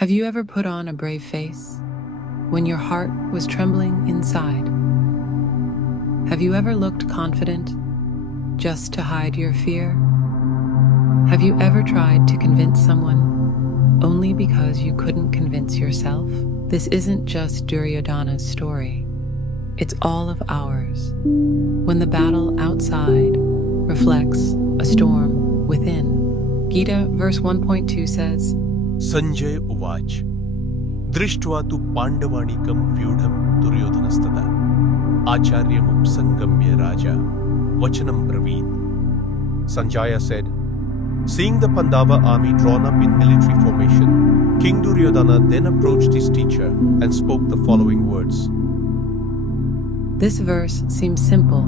Have you ever put on a brave face when your heart was trembling inside? Have you ever looked confident just to hide your fear? Have you ever tried to convince someone only because you couldn't convince yourself? This isn't just Duryodhana's story. It's all of ours. When the battle outside reflects a storm within. Gita Verse 1.2 says, Sanjay Uvach, Drishtva tu Pandavanekam Vyudham Duryodhanastata, Acharyamum Sangamya Raja, Vachanam Braveed. Sanjaya said, seeing the Pandava army drawn up in military formation, King Duryodhana then approached his teacher and spoke the following words. This verse seems simple.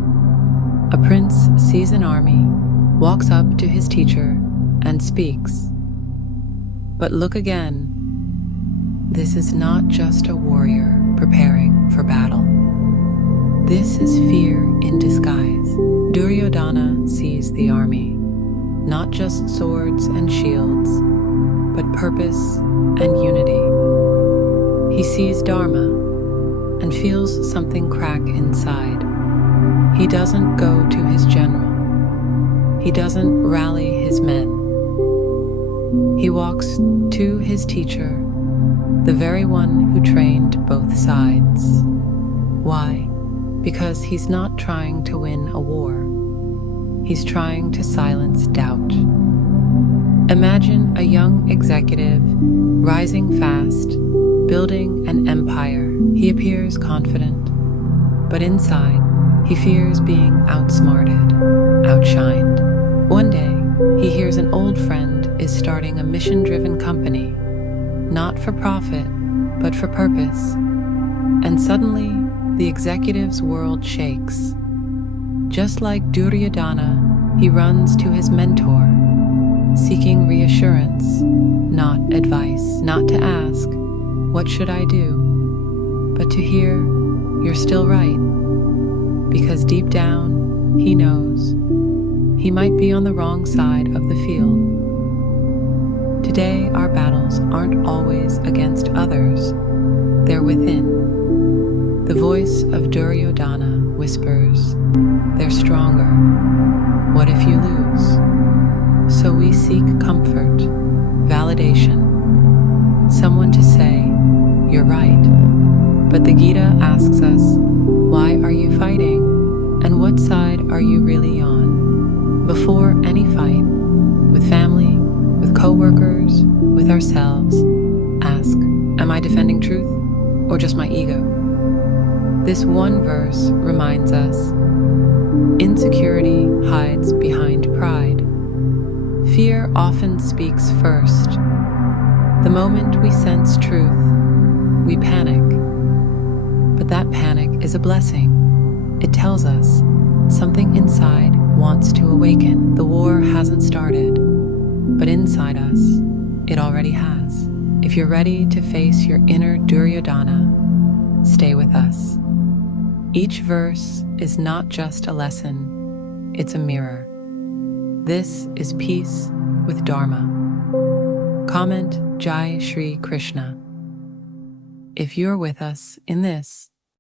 A prince sees an army, walks up to his teacher, and speaks. But look again. This is not just a warrior preparing for battle. This is fear in disguise. Duryodhana sees the army, not just swords and shields, but purpose and unity. He sees Dharma and feels something crack inside. He doesn't go to his general. He doesn't rally his men. He walks to his teacher, the very one who trained both sides. Why? Because he's not trying to win a war. He's trying to silence doubt. Imagine a young executive rising fast, building an empire. He appears confident, but inside, he fears being outsmarted, outshined. One day, he hears an old friend is starting a mission-driven company, not for profit, but for purpose. And suddenly, the executive's world shakes. Just like Duryodhana, he runs to his mentor, seeking reassurance, not advice, not to ask, what should I do? But to hear, you're still right. Because deep down, he knows he might be on the wrong side of the field. Today, our battles aren't always against others. They're within. The voice of Duryodhana whispers, they're stronger. What if you lose? So we seek comfort, validation, someone to say, you're right. But the Gita asks us, why are you fighting? And what side are you really on? Before any fight, with family, with co-workers, with ourselves, ask, am I defending truth or just my ego? This one verse reminds us, insecurity hides behind pride. Fear often speaks first. The moment we sense truth, we panic. But that panic is a blessing. It tells us something inside wants to awaken. The war hasn't started, but inside us, it already has. If you're ready to face your inner Duryodhana, stay with us. Each verse is not just a lesson, it's a mirror. This is Peace with Dharma. Comment Jai Shri Krishna if you're with us in this.